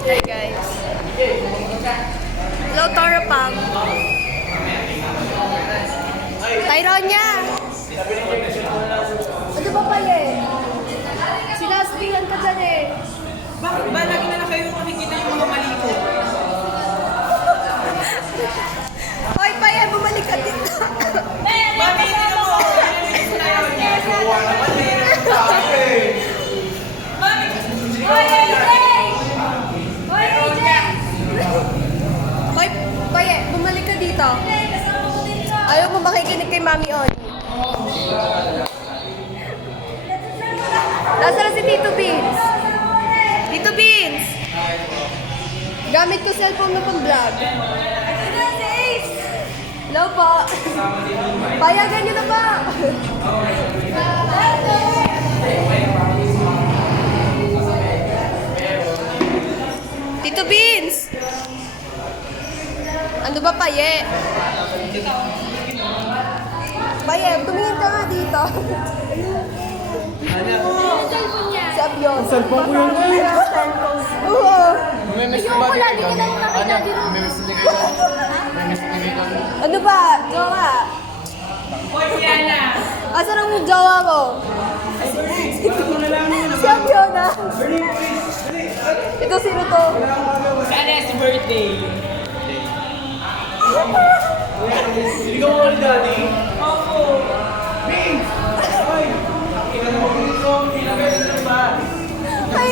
Hi guys. Hello Toro Pam. Tyronia! Ano ba pala eh? Sinasabihan ka dyan eh. Bakit ba lagi na lang kayo makikita yung mga mali ko? Hoy, Paya, bumalik ka dito. Mami, hindi mo! Gawa naman eh. Mami! Hoy, AJ! Hoy, AJ! Hoy, Paya, bumalik ka dito. Ayaw mo makikinig kay Mami Oli. Nasaan si Tito Beans? Tito Beans! Gamit ko cellphone mo pang vlog. Hello po. Payagan nyo na pa. Tito Beans! Ano ba, Paye? Paye, tumingin ka nga dito. Si Abion. Cellphone ko yun eh. Oo. May-miss ko ba dito? May-miss ko dito. May-miss ko dito. Ano ba? Jowa? Hoy, Siana! Asan ang jowa mo? Si Abion na. Ito sino to? Sana si birthday! Hindi ka mo daddy? Opo! Bing! Ay! Ilan mo dito? Ilan ba? Ay!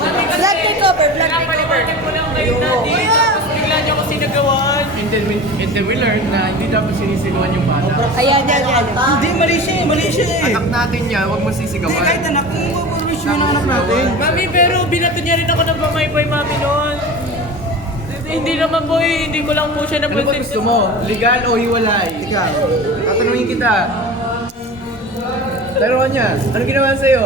Blood takeover, blood takeover. Napaliwanag mo lang kayo dati. Tapos bigla niyo ako sinagawan. And then we learned na hindi dapat sinisigawan yung bata. Ayan, yan, yan. Hindi, mali siya eh. Anak natin yan, huwag mo Hindi, sisigawan. kahit anak, kung wish mo ng anak natin. Mami, pero binato niya rin ako ng pamaypay, mami, noon. Hindi naman po eh, hindi ko lang po siya Ano ba napansin. gusto mo? Legal o hiwalay? Ikaw. Tatanungin kita. Taruhan niya, ano ginawa sa'yo?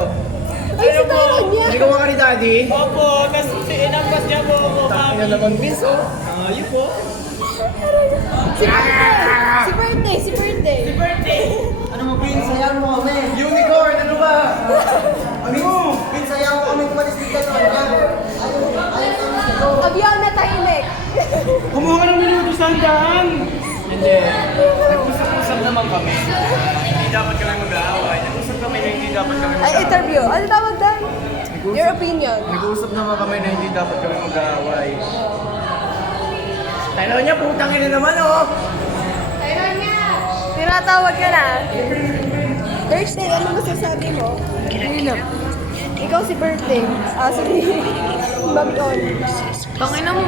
Ay, si Tyron niya. Nagawa ka ni daddy? Opo, tapos inampas niya po ako, mami. Ina naman piso. Ayun po. Si birthday. Si birthday, si birthday. Birthday! Ano mo, pinsayaw mo kami. Unicorn, ano ba? Ano mo? Pinsayaw mo kami kumalis dito. Abion na tahimik. Kumuha ka ng minuto sa handaan. Hindi. Nag-usap-usap naman kami. Hindi dapat kami mag-aaway. Nag-usap kami na hindi dapat kami Ay, mag-aaway. interview. Ano tawag doon? Your opinion. Nag-uusap naman kami na hindi dapat kami mag-aaway. Tanaw niya, putang ina naman oh! Tyron niya. Tinatawag ka na. Thursday, ano masasabi mo? Ikaw si birthday. Ah, si Mami On. Tangina mo.